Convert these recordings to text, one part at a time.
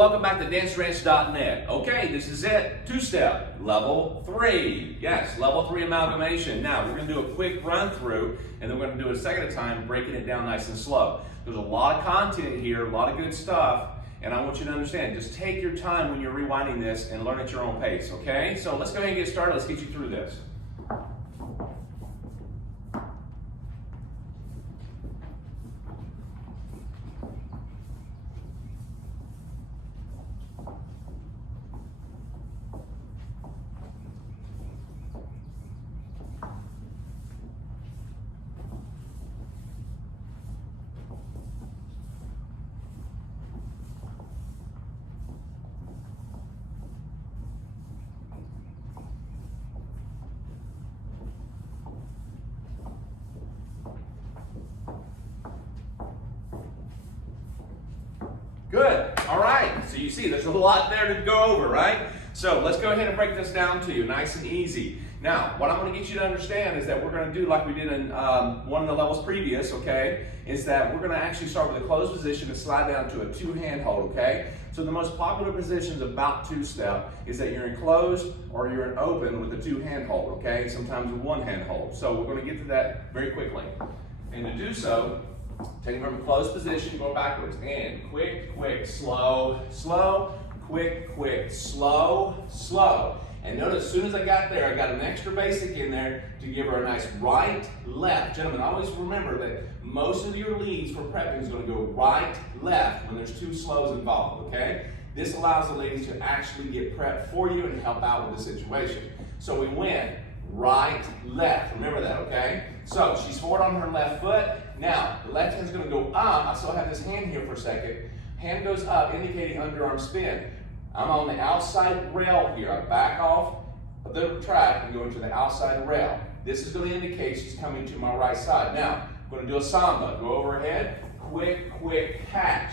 welcome back to danceranch.net. Okay, this is it. Two-step, level 3. Yes, level 3 amalgamation. Now, we're going to do a quick run through, and then we're going to do it a second at a time, breaking it down nice and slow. There's a lot of content here, a lot of good stuff, and I want you to understand, just take your time when you're rewinding this and learn at your own pace, okay? So let's go ahead and get started. Let's get you through this. Good. All right. So you see, there's a lot there to go over, right? So let's go ahead and break this down to you, nice and easy. Now, what I'm going to get you to understand is that we're going to do like we did in one of the levels previous, okay? Is that we're going to actually start with a closed position and slide down to a two-hand hold, okay? So the most popular positions about two-step is that you're in closed or you're in open with a two-hand hold, okay? Sometimes a one-hand hold. So we're going to get to that very quickly. And to do so, taking from a closed position, going backwards. And quick, quick, slow, slow, quick, quick, slow, slow. And notice as soon as I got there, I got an extra basic in there to give her a nice right, left. Gentlemen, always remember that most of your leads for prepping is going to go right, left when there's two slows involved, okay? This allows the ladies to actually get prepped for you and help out with the situation. So we went right, left. Remember that, okay? So she's forward on her left foot. Now, the left hand's going to go up. I still have this hand here for a second. Hand goes up, indicating underarm spin. I'm on the outside rail here. I back off of the track and go into the outside rail. This is going to indicate she's coming to my right side. Now, I'm going to do a samba. Go overhead. Quick, quick catch.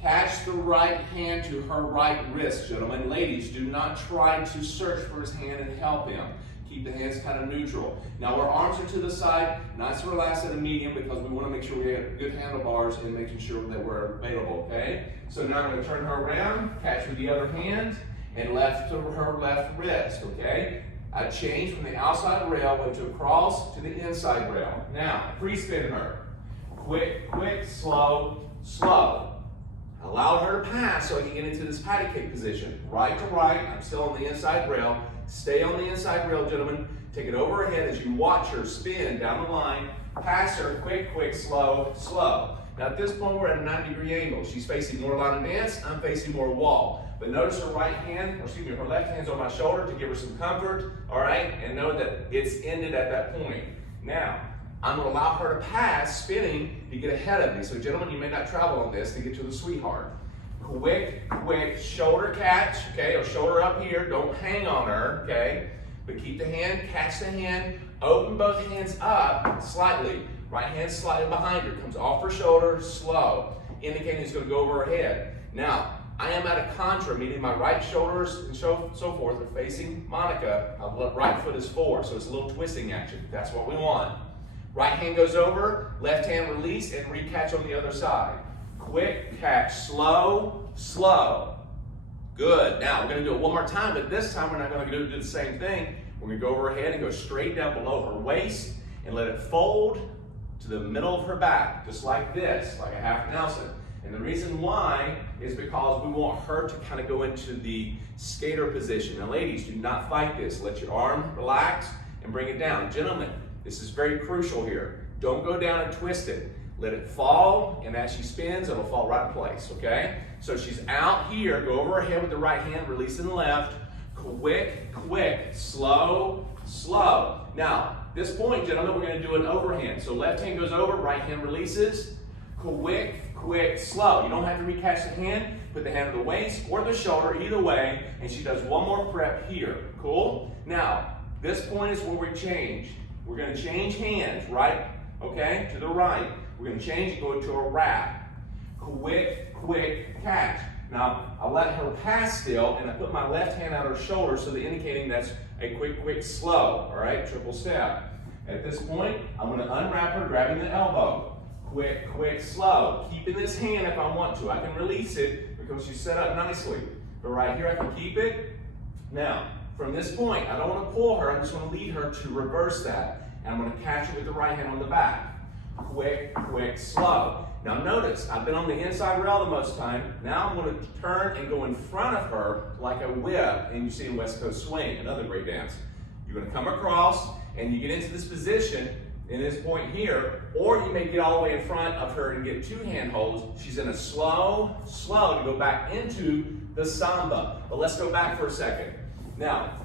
Catch the right hand to her right wrist, gentlemen. Ladies, do not try to search for his hand and help him. Keep the hands kind of neutral. Now our arms are to the side, nice and relaxed at a medium because we want to make sure we have good handlebars and making sure that we're available, okay? So now I'm going to turn her around, catch with the other hand, and left to her left wrist, okay? I changed from the outside rail, went to cross to the inside rail. Now, pre-spin her. Quick, quick, slow, slow. Allow her to pass so I can get into this patty cake position. Right to right, I'm still on the inside rail. Stay on the inside rail, gentlemen. Take it over her head as you watch her spin down the line. Pass her, quick, quick, slow, slow. Now at this point, we're at a 90-degree angle. She's facing more line of dance, I'm facing more wall. But notice her right hand, or excuse me, her left hand's on my shoulder to give her some comfort, all right? And know that it's ended at that point. Now, I'm gonna allow her to pass, spinning, to get ahead of me. So gentlemen, you may not travel on this to get to the sweetheart. Quick, quick, shoulder catch, okay, or shoulder up here, don't hang on her, okay? But keep the hand, catch the hand, open both hands up slightly. Right hand slightly behind her, comes off her shoulder, slow, indicating it's gonna go over her head. Now, I am at a contra, meaning my right shoulders and so forth are facing Monica. My right foot is forward, so it's a little twisting action. That's what we want. Right hand goes over, left hand release, and recatch on the other side. Quick catch, slow, slow. Good. Now we're going to do it one more time, but this time we're not going to do the same thing. We're going to go over her head and go straight down below her waist and let it fold to the middle of her back, just like this, like a half Nelson. And the reason why is because we want her to kind of go into the skater position. Now ladies, do not fight this. Let your arm relax and bring it down. Gentlemen, this is very crucial here. Don't go down and twist it. Let it fall, and as she spins, it'll fall right in place, okay? So she's out here, go over her head with the right hand, releasing the left. Quick, quick, slow, slow. Now, this point, gentlemen, we're gonna do an overhand. So left hand goes over, right hand releases. Quick, quick, slow. You don't have to recatch the hand, put the hand on the waist or the shoulder, either way, and she does one more prep here, cool? Now, this point is where we change. We're gonna change hands, right, okay, to the right. We're going to change and go into a wrap. Quick, quick catch. Now, I let her pass still, and I put my left hand on her shoulder, so indicating that's a quick, quick, slow. All right, triple step. At this point, I'm going to unwrap her, grabbing the elbow. Quick, quick, slow. Keeping this hand if I want to. I can release it, because you set up nicely. But right here, I can keep it. Now, from this point, I don't want to pull her, I just want to lead her to reverse that. And I'm going to catch her with the right hand on the back. Quick, quick, slow. Now notice, I've been on the inside rail the most time. Now I'm going to turn and go in front of her like a whip, and you see in West Coast Swing, another great dance. You're going to come across, and you get into this position, in this point here, or you may get all the way in front of her and get two hand holds. She's in a slow to go back into the samba. But let's go back for a second. Now,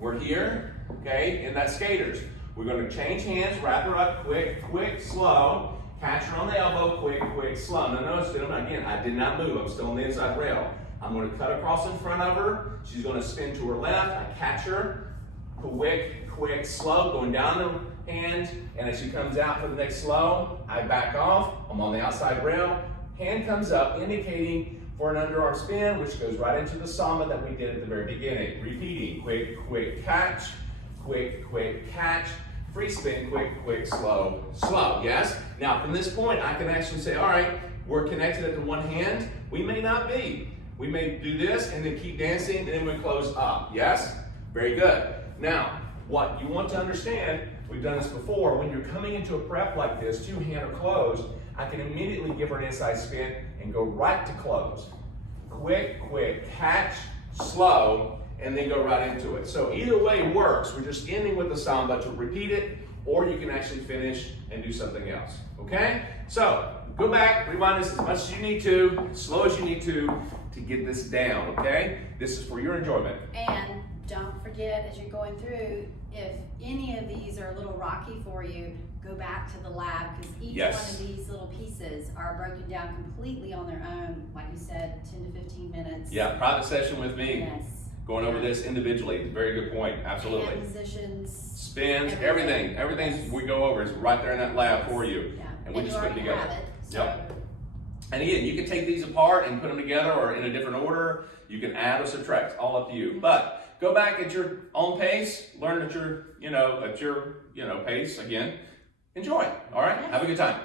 we're here, okay, in that skaters. We're going to change hands, wrap her up, quick, quick, slow. Catch her on the elbow, quick, quick, slow. Now notice, again, I did not move. I'm still on the inside rail. I'm going to cut across in front of her. She's going to spin to her left. I catch her, quick, quick, slow, going down the hand. And as she comes out for the next slow, I back off. I'm on the outside rail. Hand comes up, indicating for an underarm spin, which goes right into the samba that we did at the very beginning. Repeating, quick, quick, catch, quick, quick, catch. Free spin, quick, quick, slow, slow, yes? Now from this point, I can actually say, all right, we're connected at the one hand. We may not be. We may do this and then keep dancing and then we close up, yes? Very good. Now, what you want to understand, we've done this before, when you're coming into a prep like this, two hand or closed, I can immediately give her an inside spin and go right to close. Quick, quick, catch, slow, and then go right into it. So either way works. We're just ending with the samba to repeat it, or you can actually finish and do something else, okay? So go back, rewind this as much as you need to, slow as you need to get this down, okay? This is for your enjoyment. And don't forget, as you're going through, if any of these are a little rocky for you, go back to the lab, because each one of these little pieces are broken down completely on their own, like you said, 10 to 15 minutes. Yeah, private session with me. Yes. Going over this individually. Very good point. Absolutely. Hand positions. Spins, everything. Everything we go over is right there in that lab for you. Yeah. And we just put it together. Have it, so. Yep. And again, you can take these apart and put them together or in a different order. You can add or subtract, all up to you. But go back at your own pace, learn at your, at your, pace again. Enjoy. All right? Have a good time.